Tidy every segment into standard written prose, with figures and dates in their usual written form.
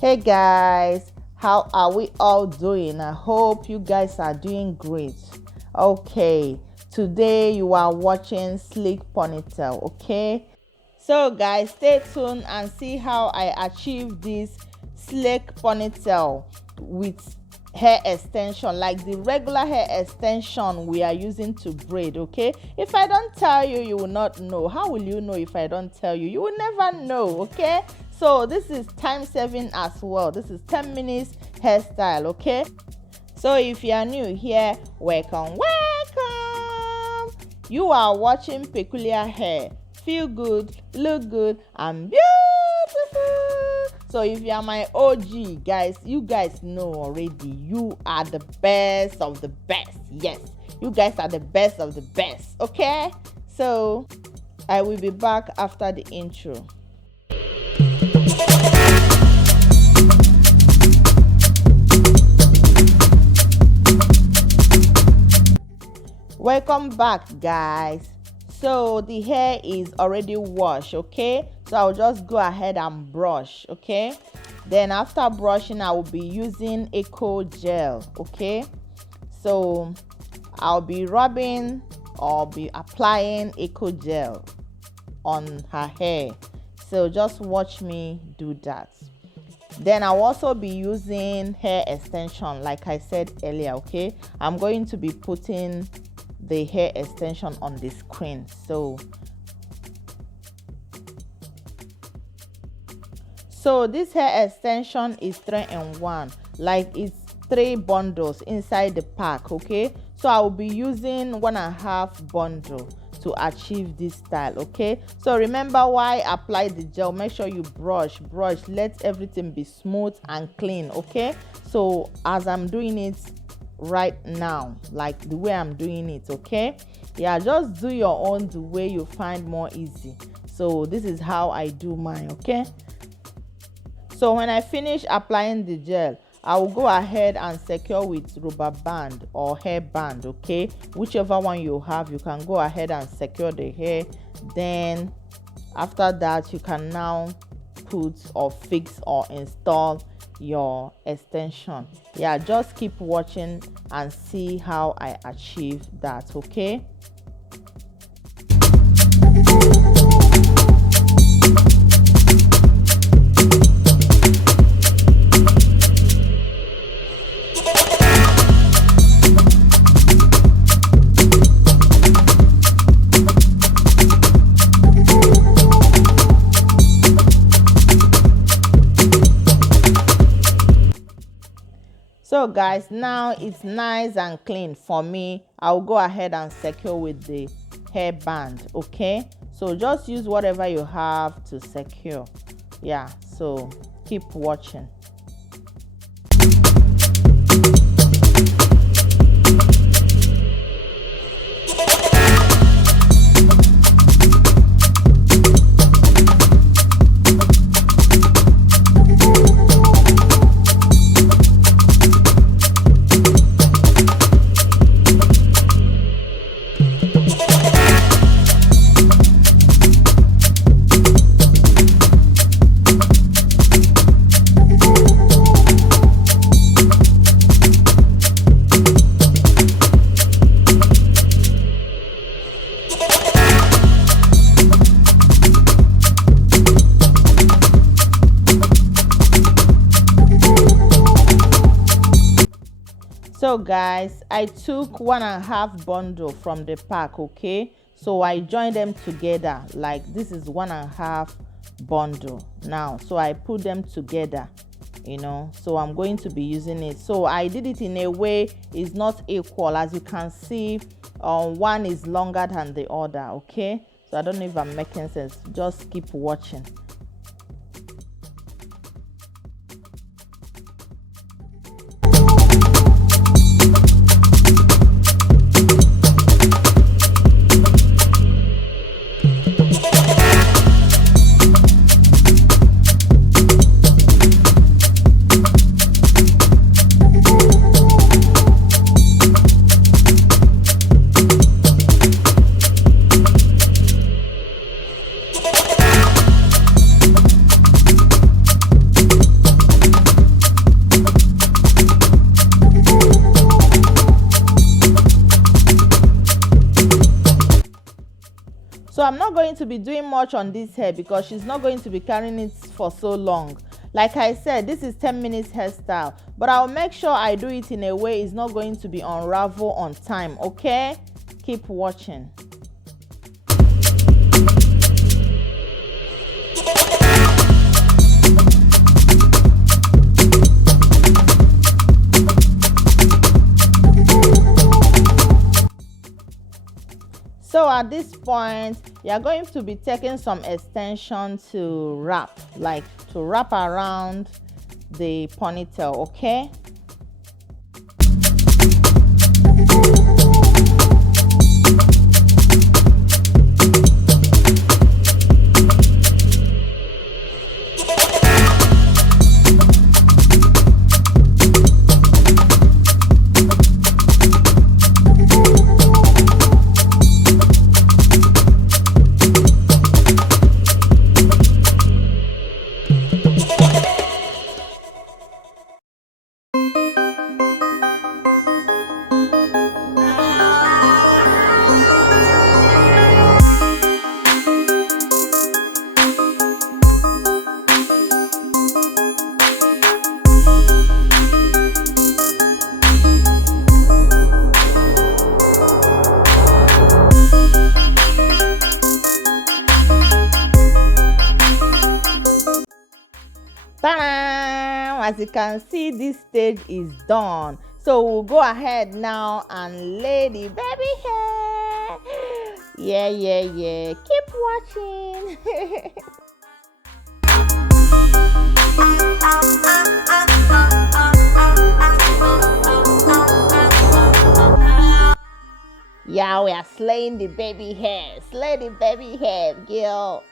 Hey guys, how are we all doing? I hope you guys are doing great. Okay, today you are watching Sleek Ponytail, okay? So guys, stay tuned and see how I achieve this sleek ponytail with hair extension, like the regular hair extension we are using to braid. Okay, if I don't tell you, you will not know. How will you know if I don't tell you? You will never know. Okay, so this is time saving as well. This is 10 minutes hairstyle. Okay, so if you are new here, welcome. You are watching Peculiar Hair. Feel good, look good, and beautiful. So if you are my OG guys, you guys know already, you are the best of the best. Yes, you guys are the best of the best. Okay, so I will be back after the intro. Welcome back guys. So the hair is already washed. Okay, so I'll just go ahead and brush. Okay, then after brushing I will be using eco gel. Okay, so I'll be rubbing or be applying eco gel on her hair, so just watch me do that. Then I'll also be using hair extension like I said earlier. Okay, I'm going to be putting the hair extension on the screen. So this hair extension is 3-in-1, like it's 3 bundles inside the pack. Okay, so I will be using 1.5 bundle to achieve this style. Okay, so remember why I apply the gel, make sure you brush, let everything be smooth and clean. Okay, so as I'm doing it right now, like the way I'm doing it, okay, yeah, just do your own the way you find more easy. So this is how I do mine. Okay, so when I finish applying the gel, I will go ahead and secure with rubber band or hair band. Okay, whichever one you have, you can go ahead and secure the hair. Then after that, you can now put or fix or install your extension. Yeah, just keep watching and see how I achieve that. Okay, so guys, now it's nice and clean for me. I'll go ahead and secure with the hair band. Okay, so just use whatever you have to secure. Yeah, so keep watching. So guys, I took 1.5 bundle from the pack. Okay, so I joined them together, like this is 1.5 bundle now, so I put them together, so I'm going to be using it. So I did it in a way it's not equal. As you can see, one is longer than the other. Okay, so I don't know if I'm making sense. Just keep watching. I'm not going to be doing much on this hair because she's not going to be carrying it for so long. Like I said, this is 10 minutes hairstyle, but I'll make sure I do it in a way it's not going to be unravel on time. Okay, keep watching. So at this point, you're going to be taking some extension to wrap, like to wrap around the ponytail, okay? As you can see, this stage is done, so we'll go ahead now and lay the baby hair. Yeah, keep watching. Yeah, we are slaying the baby hair. Slay the baby hair, girl.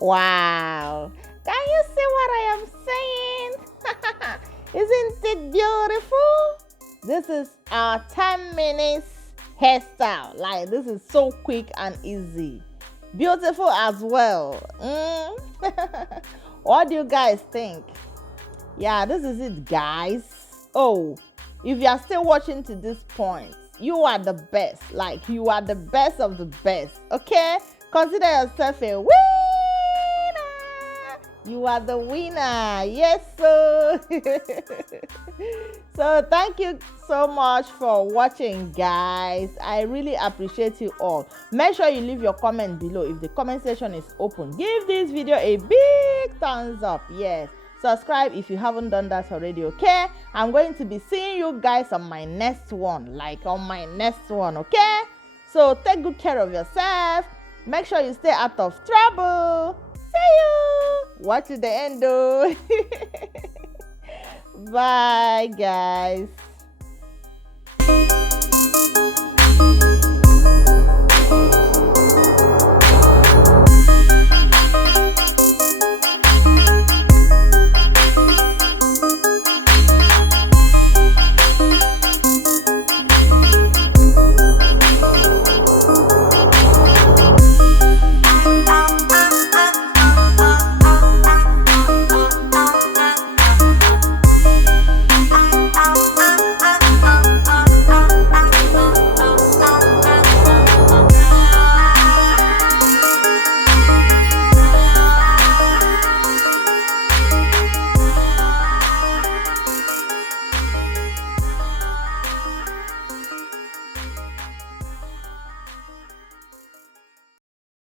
Wow, can you see what I am saying? Isn't it beautiful? This is our 10 minutes hairstyle. Like, this is so quick and easy, beautiful as well. What do you guys think? Yeah, this is it, guys. Oh, if you are still watching to this point, you are the best. Like, you are the best of the best. Okay, consider yourself a winner. You are the winner. Yes, sir. So thank you so much for watching, guys. I really appreciate you all. Make sure you leave your comment below. If the comment section is open, give this video a big thumbs up. Yes, subscribe if you haven't done that already. Okay, I'm going to be seeing you guys on my next one. Okay, so take good care of yourself. Make sure you stay out of trouble. See you. Watch to the end though. Bye, guys.